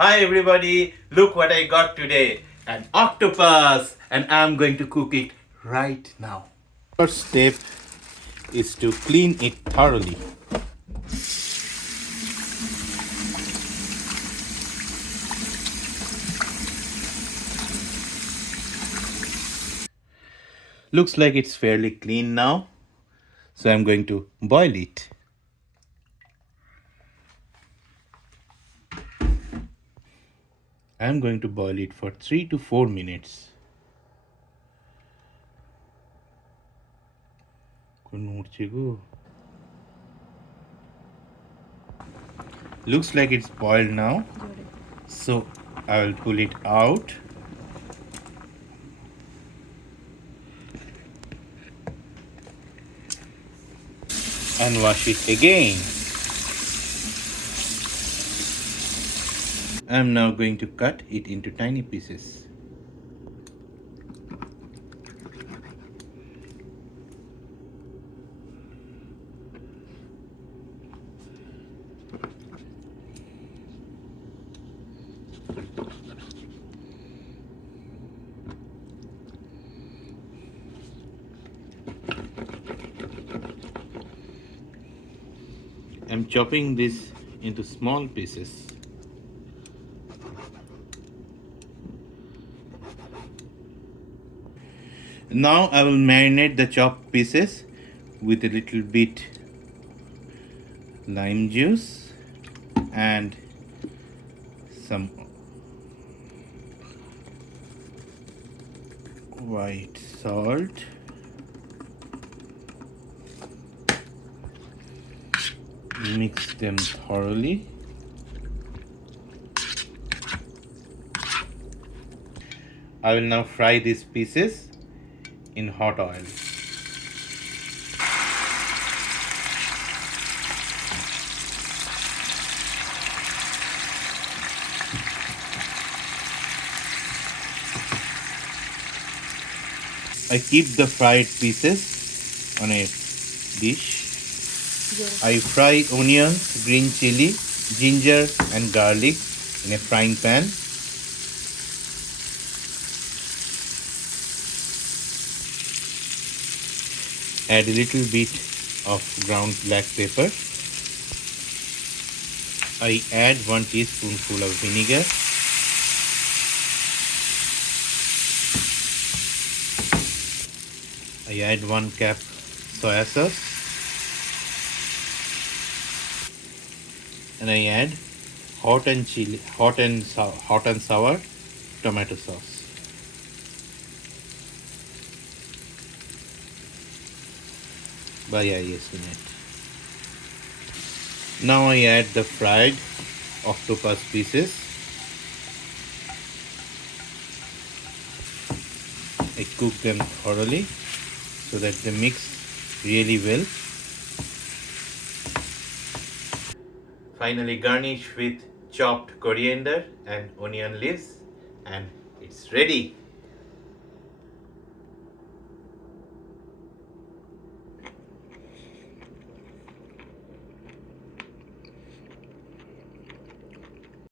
Hi everybody, look what I got today. An octopus and I'm going to cook it right now. First step is to clean it thoroughly. Looks like it's fairly clean now. So I'm going to boil it. I'm going to boil it for 3 to 4 minutes. Looks like it's boiled now. So I will pull it out. And wash it again. I'm now going to cut it into tiny pieces. I'm chopping this into small pieces. Now I will marinate the chopped pieces with a little bit lime juice and some white salt. Mix them thoroughly. I will now fry these pieces in hot oil. I keep the fried pieces on a dish. I fry onions, green chili, ginger and garlic in a frying pan. Add a little bit of ground black pepper. I add 1 teaspoonful of vinegar. I add 1 cup soya sauce. And I add hot and sour tomato sauce. Now I add the fried octopus pieces. I cook them thoroughly so that they mix really well. Finally garnish with chopped coriander and onion leaves and it's ready.